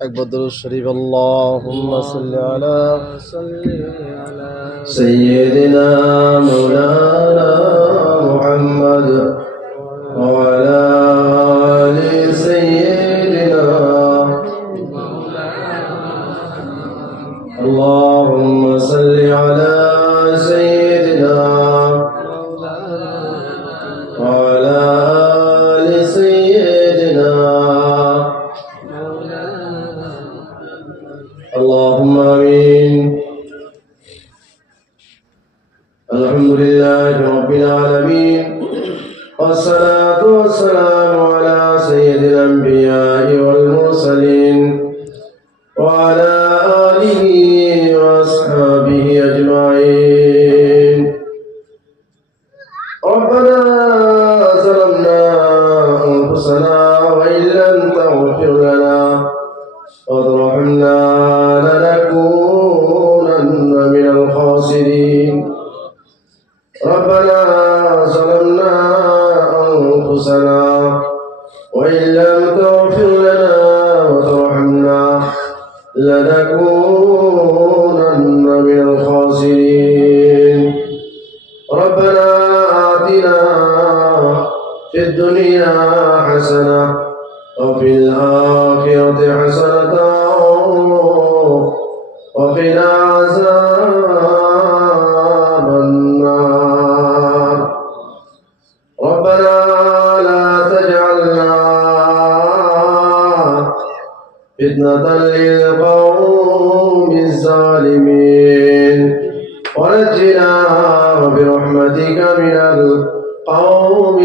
أكبر درود الشريف اللهم صل على سيدنا مولانا محمد وعلى آل سيدنا اللهم صل على سيدنا وعلى آل سيدنا اللهم آمين. الحمد لله رب العالمين والصلاة والسلام على سيد الأنبياء والمرسلين وعلى آله وأصحابه أجمعين. ربنا ظلمنا أنفسنا وإن لم تغفر لنا وترحمنا لنكونن من الخاسرين. ربنا ظلمنا أنفسنا وإن لم تغفر لنا وترحمنا لنكونن من الخاسرين. ربنا آتنا في الدنيا حسنة وفي الآخرة حسنة وقنا عذاب النار. ربنا لا تجعلنا فتنة للقوم الظالمين ونجنا برحمتك من القوم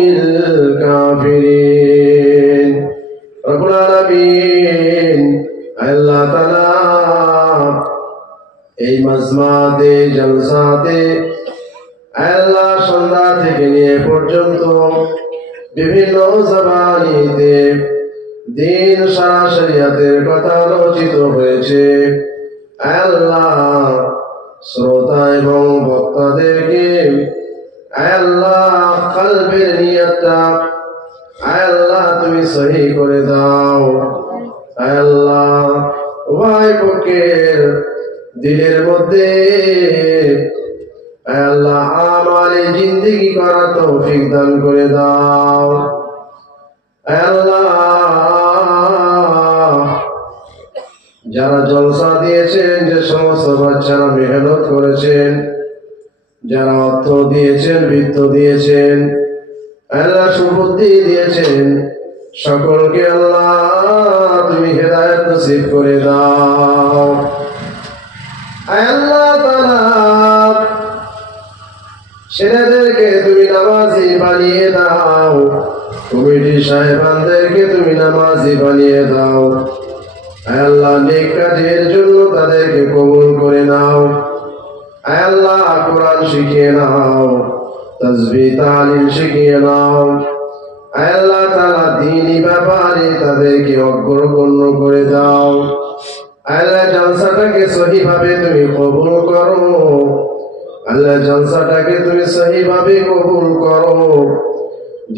الكافرين. رب العالمين আল্লাহ তাআলা এই মাজমাতে জলসাতে আল্লাহ সন্ধ্যা থেকে নিয়ে পর্যন্ত বিভিন্ন জবানিতে দিন শরিয়াতের কথা আলোচিত হয়েছে। আল্লাহ শ্রোতা এবং বক্তাদেরকে আল্লাহ কলবের নিয়তটা আল্লাহ তুমি সহি করে দাও। আল্লাহ উভয় পক্ষের দিলের মধ্যে আল্লাহ আমালে জিন্দেগি করার তৌফিক দান করে দাও। আল্লাহ যারা জলসা দিয়েছেন, যে সমস্ত বাচ্চারা মেহনত করেছেন, যারা অর্থ দিয়েছেন, বৃত্ত দিয়েছেন, আল্লাহ সুবুদ্ধি দিয়েছেন, সকলকে আল্লাহ তুমি হেদায়েত নসিব করে দাও। আল্লাহ তাআলা ছেলেদেরকে তুমি নামাজি বানিয়ে দাও, কমিটি সাহেবানদেরকে তুমি নামাজি বানিয়ে দাও। আল্লাহ নেক কাজের জন্য তাদেরকে কবুল করে নাও। আল্লাহ কোরআন শিখিয়ে নাও, তাসবিহ তাহলিল শিখিয়ে নাও। আল্লাহ তাআলা দ্বীনি ব্যাপারে তাদেরকে অগ্রগণ্য করে দাও। আল্লাহ জলসাটাকে সহিভাবে তুমি কবুল করো। আল্লাহ জলসাটাকে তুমি সহিভাবে কবুল করো।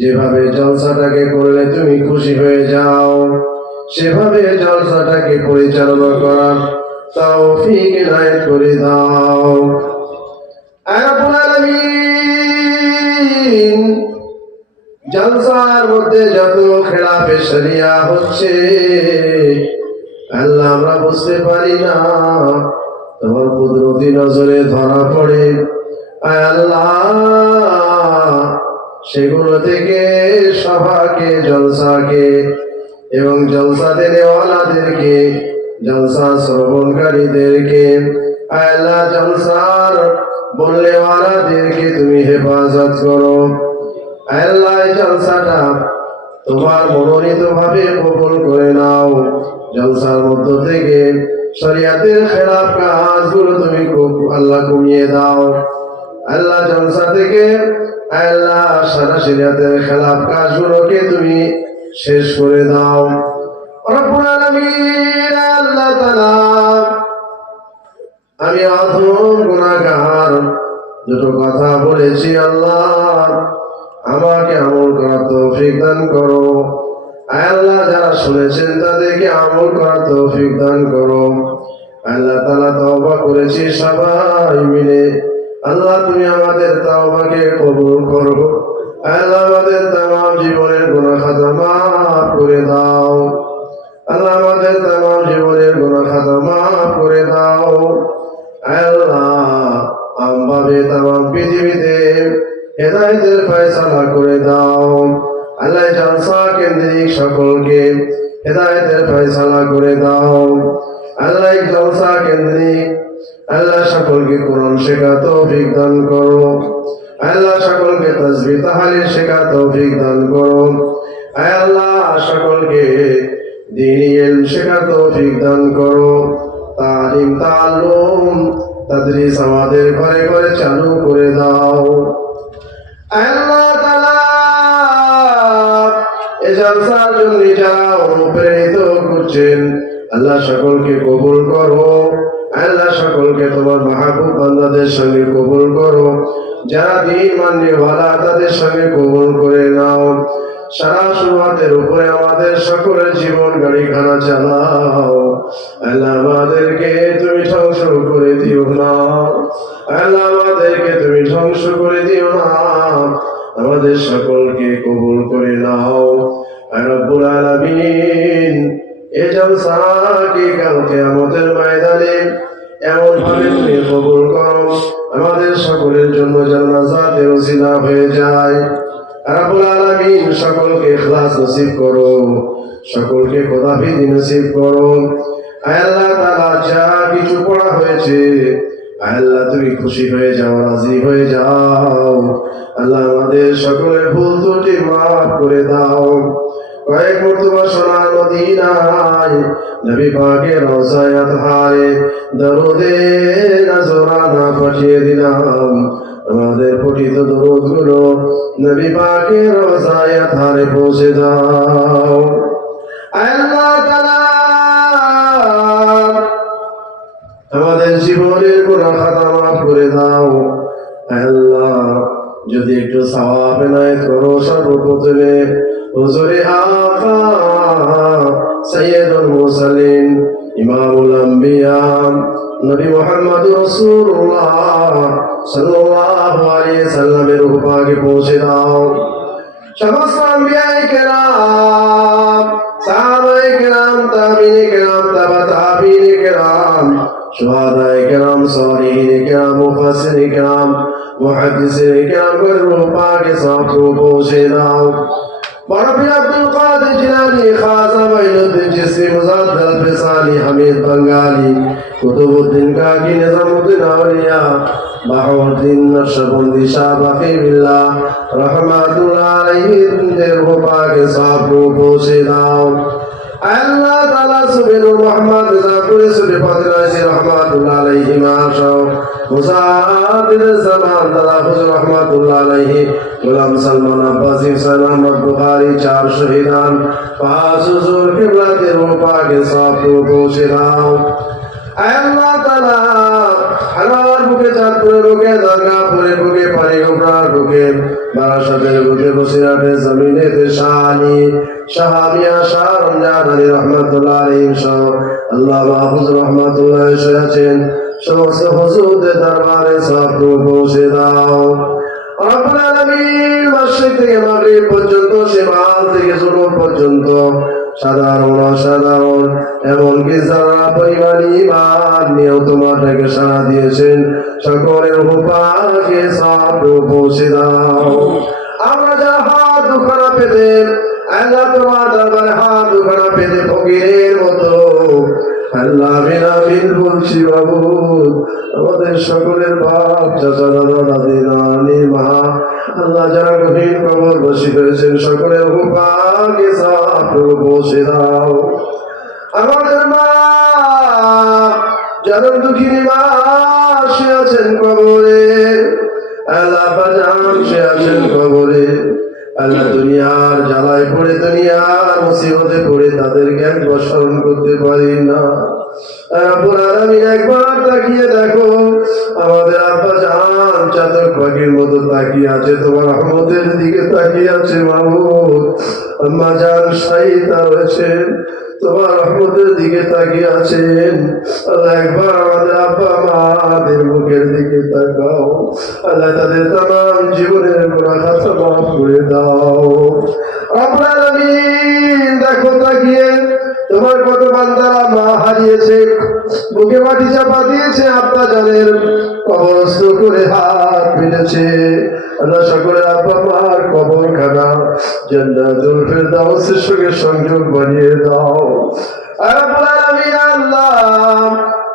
যেভাবে জলসাটাকে করলে তুমি খুশি হয়ে যাও, সেভাবে জলসাটাকে পরিচালনা করার তৌফিক ইনায়েত করে দাও। রব্বুল আলামিন জলসার মধ্যে যত খেলাফে শরিয়া হচ্ছে আল্লাহ আমরা বুঝতে পারি না, তোমার কুদরতি নজরে ধরা পড়ে। আল্লাহ সেগুলো থেকে সভাকে, জলসাকে এবং জলসা দেনেওয়ালাদেরকে, জলসা শ্রবণকারীদেরকে, আল্লাহ জলসার বলনেওয়ালাদেরকে তুমি হেফাজত করো। আল্লাহ জলসাটা তোমার মনোনীত ভাবে কবুল করে নাও। জলসার মধ্য থেকে শরিয়াতের খেলাফ কাজগুলো তুমি আল্লাহ কমিয়ে দাও। আল্লাহ জলসা থেকে আল্লাহ সারা শরিয়াতের খেলাফ কাজগুলোকে তুমি শেষ করে দাও। রব্বুল আলামিন আল্লাহ তাআলা আমি অধম গুনাহগার, দুটো কথা বলেছি আল্লাহ আমাকে আমল করার তৌফিক দান করো। আল্লাহ যারা শুনেছে বলেছেন তাদেরকে আমল করার তৌফিক দান করো। আল্লাহ তাআলা তওবা করেছি সবাই মিলে, আল্লাহ তুমি আমাদের তওবাকে কবুল করো। আল্লাহ আমাদের তামাম জীবনের গুনাহ খাতা মাফ করে দাও। আল্লাহ আমাদের তামাম জীবনের গুনাহ খাতা মাফ করে দাও। আল্লাহ আমভাবে তামাম পৃথিবীতে হেদায়েতের ফয়সালা করে দাও। আল্লাহ জলসা কেন্দ্রিক সকলকে হেদায়েতের ফয়সালা করে দাও। আল্লাহ জলসা কেন্দ্রিক আল্লাহ সকলকে কোরআন শেখার তৌফিক দান করো। আল্লাহ সকলকে তাসবিহ তাহলিল শেখার তৌফিক দান করো। আল্লাহ সকলকে দ্বীনি ইলম শেখার তৌফিক দান করো। তালিম তাআল্লুম তাদরিস আমাদের ঘরে ঘরে চালু করে দাও। আল্লাহ তাআলা এই জলসার জন্য যারা অনুপ্রেরিত করছেন আল্লাহ সকলকে কবুল করো। আল্লাহ সকলকে তোমার মাহবুব বান্দাদের সঙ্গে কবুল করো। যারা দ্বীন মাননেওয়ালা তাদের সঙ্গে কবুল করে নাও। সারা সুন্নাতের উপরে আমাদের সকলের জীবন গাড়িখানা চালাও। আল্লাহ আমাদেরকে তুমি ধ্বংস করে দিও না। আল্লাহ আমাদেরকে তুমি ধ্বংস করে দিও না। আমাদের সকলকে কবুল করে নাও রব্বুল আলামিন। এই জলসাকে কাল কিয়ামতের ময়দানে এমন ভাবে তুমি কবুল করো আমাদের সকলের জন্য জান্নাতের ওসিলা হয়ে যায়। রব্বুল আলামিন সকলকে ইখলাস নসিব করো, সকলকে খোদাফিজি নসিব করো। আল্লাহ তাআলা যা কিছু পড়া হয়েছে আল্লাহ তুমি খুশি হয়ে যাও, রাজি হয়ে যাও। আল্লাহ আমাদের সকলের ভুল ত্রুটি মাফ করে দাও। কয়েক মর্তবা সোনার মদিনায় নবী পাকের রওজায়ে আতহারে দরুদে নজরানা পাঠিয়ে দিলাম। আমাদের পঠিত দরুদগুলো নবী পাকের রওজায়ে আতহারে পৌঁছে দাও। আল্লাহ তাআলা আমাদের জীবনের গুনাহ খাতা মাফ করে দাও। আল্লাহ যদি একটু সওয়াব এনায়েত করো সর্বপ্রথমে হুজুরে আকা সাইয়্যিদুল মুরসালিন ইমামুল আম্বিয়া নবী মুহাম্মদ রাসূলুল্লাহ সাল্লাল্লাহু আলাইহি সাল্লামের রূপাকে পৌঁছে দাও। সমস্ত আম্বিয়ায়ে কেরাম, সাহাবায়ে কেরাম, তাবিঈনে কেরাম, তাবা তাবিঈনে কেরাম, শুহাদায়ে কেরাম, সালিহিনে কেরাম, মুফাসসিরিনে কেরাম, মুহাদ্দিসিনে কেরামের রূপাকে সব পৌঁছে দাও। বড়পীর আব্দুল কাদের জিলানী, খাজা মাইনুদ্দিন চিশতি, মুজাদ্দাদ ফিসানি, হামিদ বাঙ্গালী, কুতুবউদ্দিন কাকি, নিজামউদ্দিন আউলিয়া, বাহাউদ্দিন নকশবন্দি, শাহ বাকি বিল্লাহ রহমাতুল্লাহ আলাইহিদের রূপাকে সব পৌঁছে দাও। আল্লাহ তাআলা সুবহানুল মুহাম্মদ জাকুরি সুবি ফাতিলাসি রহমাতুল্লাহ আলাইহি মাশাও মুসাদির জামান তাআলা হুজুর রহমাতুল্লাহ আলাইহি গোলাম সালমান আব্বাসি হুসাইন আহমদ বুখারী চার শহীদান পাঁচ হুজুর কিবলাতে রূপাকে সব পৌঁছে দাও। আল্লাহ তাআলা হারার বুকে চাঁদপুরের বুকে দরগাপুরের বুকে পানিগোবরার বুকে বারাসাতের বুকে বসিরহাটে জমিনে শাহানি শাহাবিয়া শাহ রমজান আলী রহমাতুল্লাহ আলাইহি সহ আল্লাহ মাহফুজ রহমাতুল্লাহ আছেন সমস্ত হুজুরদের দরবারে সব পৌঁছে দাও। রব্বুল আলামিন মাশরিক থেকে মাগরিব পর্যন্ত, শিমাল থেকে জুনুব পর্যন্ত, সাধারণ অসাধারণ এমনকি যারা পরিমাণ ঈমান নিয়েও তোমার ডাকে সাড়া দিয়েছেন সকলের রূপাকে সব পৌঁছে দাও। আমরা যারা হাত দুখানা পেতে আল্লাহ তোমার দরবারে হাত দুখানা পেতে ফকিরের মতো আল্লাহ আমিন আমিন বলছি বাবু, আমাদের সকলের বাপ চাচা দাদা দাদি নানি মা আল্লাহ যারা গভীর কবর বসে রয়েছেন সকলের রূপাকে সব পৌঁছে দাও। আমাদের মা যারা দুঃখিনী মা সে আছেন কবরে, আল্লাহ বাজান সে আছেন কবরে, আল্লাহ দুনিয়ার জ্বালায় পড়ে দুনিয়ার মুসিবতে পড়ে তাদেরকে একবার স্মরণ করতে পারি না। রব্বুল আলামিন একবার তাকিয়ে দেখো, আমাদের আব্বা জান চাতক পাখির মতো তাকিয়ে আছে তোমার রহমতের দিকে তাকিয়ে আছে মাহবুব। আম্মা জান শাহিদা হয়েছেন, তোমার রহমতের দিকে তাকিয়ে আছেন। আল্লাহ একবার আমাদের আব্বা মাদের মুখের দিকে তাকাও। আল্লাহ তাদের তাম জীবনের গুনাহ খাতা মাফ করে দাও। রব্বুল আলামিন দেখো তাকিয়ে তোমার কত বান্দারা মা হারিয়েছে, বুকে মাটি চাপা দিয়েছে, আব্বা জানের কবরস্থ করে হাত পিটেছে। আল্লাহ সকলের আব্বা মার কবরখানা জান্নাতুল ফেরদাউসের সঙ্গে সংযোগ বানিয়ে দাও। রব্বুল আলামিন আল্লাহ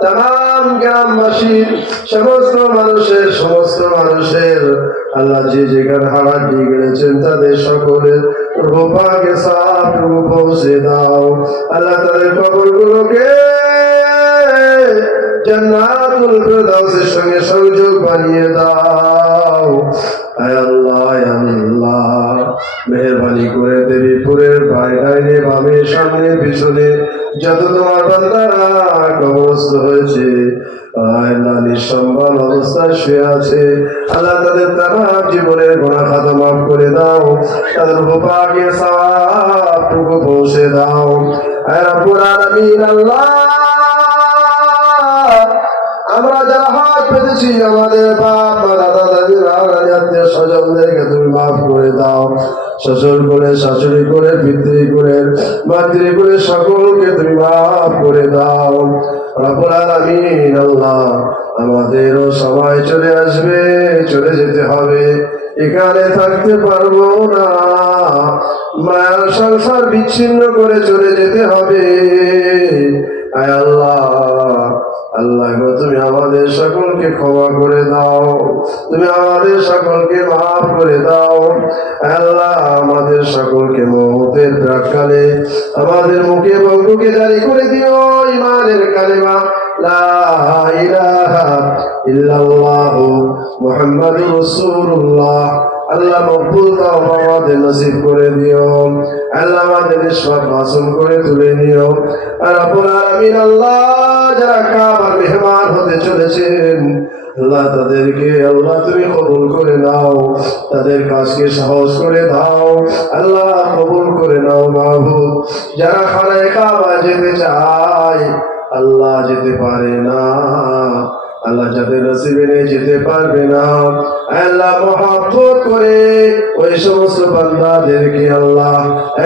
তাম গ্রামবাসীর সমস্ত মানুষের আল্লাহ যে যেখানে হারাত দিয়ে গেছেন তাদের সকলের রূপাকে সাফ রূপ পৌঁছে দাও। আল্লাহ তাদের কবরগুলোকে জান্নাতুল ফেরদাউসের সঙ্গে সংযোগ বানিয়ে দাও। আয় আল্লাহ, আয় আল্লাহ, মেহেরবানি করে দেবীপুরের বাইরে বামে সামনে পিছনে যত তোমার বান্দারা কবরস্থ হয়েছে, আল্লাহ নিঃসম্বল অবস্থায় শুয়ে আছে, আল্লাহ তাদের তামাম জীবনের গুনাহ খাতা মাফ করে দাও। তাদের রূপাকে সাফটুকু পৌঁছে দাও। আয় রব্বুল আলামিন আল্লাহ, আমরা যারা হাত পেতেছি আমাদের বাপ মা দাদা দাদি আত্মীয় স্বজনদেরকে তুমি মাফ করে দাও। শ্বশুর করে, শাশুড়ি করে, পিতৃ করে, মাতৃ করে সকলকে তুমি মাফ করে দাও। রব্বুল আলামিন আল্লাহ, আমাদেরও সময় চলে আসবে, চলে যেতে হবে, এখানে থাকতে পারবো না, মায়ের সংসার বিচ্ছিন্ন করে চলে যেতে হবে। আয় আল্লাহ, আল্লাহ গো, তুমি আমাদের সকলকে ক্ষমা করে দাও, তুমি আমাদের সকলকে মাফ করে দাও। আল্লাহ আমাদের সকলকে মওতের প্রাক্কালে আমাদের মুখে বন্ধুকে জারি করে দিও ঈমানের কালেমা লা ইলাহা ইল্লাল্লাহ মুহাম্মাদুর রাসূলুল্লাহ। আল্লাহ মকবুল তওবা আমাদের নসিব করে দিও। আল্লাহ আমাদের নিষ্পাপ মাসুম করে তুলে নিও। আর রব্বুল আলামিন আল্লাহ, যারা কাবার মেহমান হতে চলেছেন আল্লাহ তাদেরকে আল্লাহ তুমি কবুল করে নাও, তাদের কাজকে সহজ করে দাও। আল্লাহ কবুল করে নাও মাহবুব। যারা খানায়ে কাবা যেতে চায় আল্লাহ যেতে পারে না, আল্লাহ যাদের নসিবে নেই যেতে পারবে না, আল্লাহ মহব্বত করে ওই সমস্ত বান্দাদেরকে আল্লাহ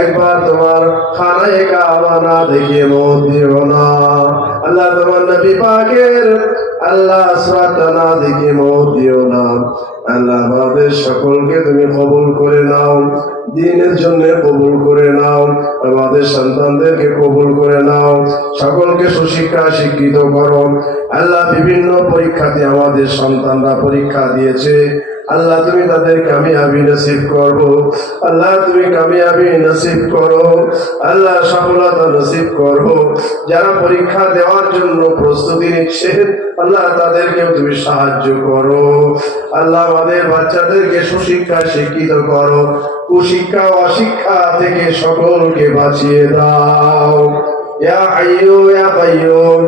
একবার তোমার খানায়ে কাবা না দেখে মত দিও না। আল্লাহ তোমার নবী পাকের আল্লাহ সুরাত না দেখে মত দিও না। আল্লাহ আমাদের সকলকে তুমি কবুল করে নাও, দ্বীনের জন্য কবুল করে নাও, আমাদের সন্তানদেরকে কবুল করে নাও, সকলকে সুশিক্ষা শিক্ষিত করো। আল্লাহ বিভিন্ন পরীক্ষাতে আমাদের সন্তানরা পরীক্ষা দিয়েছে, আল্লাহ তুমি তাদের কামিয়াবি নসিব করো। আল্লাহ তুমি কামিয়াবি নসিব করো, আল্লাহ সফলতা নসিব করো। যারা পরীক্ষা দেওয়ার জন্য প্রস্তুতি নিচ্ছে আল্লাহ তাদেরকেও তুমি সাহায্য করো। আল্লাহ আমাদের বাচ্চাদেরকে সুশিক্ষা শিক্ষিত করো, কুশিক্ষা অশিক্ষা থেকে সকলকে বাঁচিয়ে দাও। ইয়া হাইয়্যু ইয়া কাইয়্যুম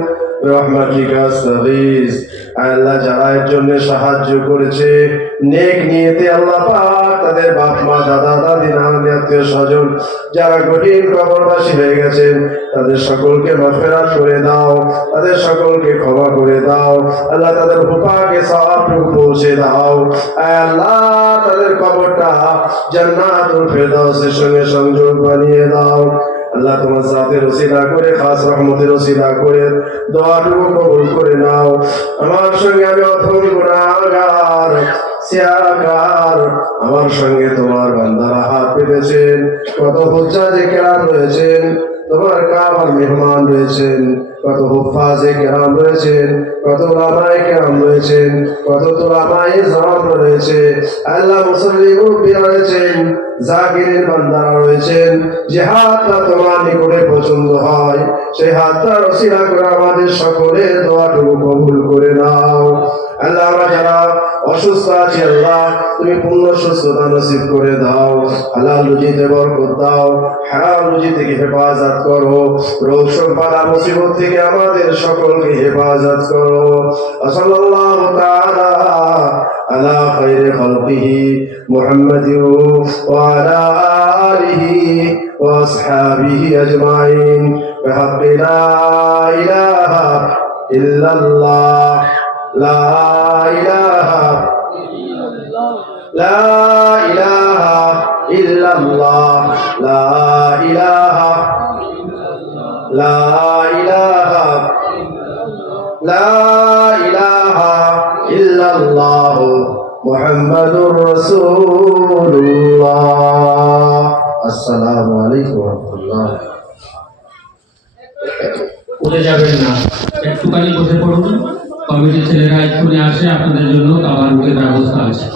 রহমাতিকা আস্তাগীস। আল্লাহ যারা এর জন্য সাহায্য করেছে নেক নিয়তে আল্লাহ পাক তাদের বাপ মা দাদা দাদি নানাদি আত্মীয় স্বজন যারা কঠিন কবরবাসী হয়ে গেছেন তাদের সকলকে মাগফিরাত করে দাও, তাদের সকলকে ক্ষমা করে দাও। আল্লাহ তাদের রূপাকে সওয়াবটুকু পৌঁছে দাও। আল্লাহ তাদের কবরটা জান্নাতুল ফেরদাউসের সঙ্গে সংযোগ বানিয়ে দাও। আল্লাহ তোমার জাতের ওসিলা করে, খাস রহমতের ওসিলা করে দোয়াটুকু কবুল করে নাও। আমার সঙ্গে আমি অথম গুনাহগার সিয়াকার, আমার সঙ্গে তোমার বান্দারা হাত পেতেছেন, কত হুজ্জাজে কেরাম রয়েছেন, তোমার কাবার মেহমান রয়েছেন, কত হুফাজে কেরাম রয়েছেন, কত উলামায়ে কেরাম রয়েছেন, কত তুলামায়ে জাম রয়েছে, আল্লাহ মুসল্লি মুরব্বী রয়েছেন, জাকিরের বান্দারা রয়েছেন। যে হাতটা তোমার নিকটে পছন্দ হয় সেই হাতটা রসিলা করে আমাদের সকলের দোয়াটুকু কবুল করে নাও। আল্লাহ আমরা যারা অসুস্থ আছি আল্লাহ তুমি পূর্ণ সুস্থতা নসিব করে দাও। হালাল রুজিতে বরকত দাও, হারাম রুজি থেকে হেফাজত করো, রোগ শোক বালা মুসিবত থেকে আমাদের সকলকে হেফাজত করো। সাল্লাল্লাহু তাআলা আলা খায়রি খালকিহি মুহাম্মাদিন ওয়া আলা আলিহি ওয়া আসহাবিহি আজমাইন بحق لا إله إلا الله لا إله لا إله إلا الله لا إله لا إله لا إله إلا الله محمد رسول الله السلام عليكم ورحمة الله উঠে যাবেন না, একটুখানি বসে পড়ুন। কমিটির ছেলেরা এক্ষুনি আসে, আপনাদের জন্য খাবার রুটের ব্যবস্থা আছে,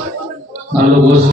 ভালো গোস্ত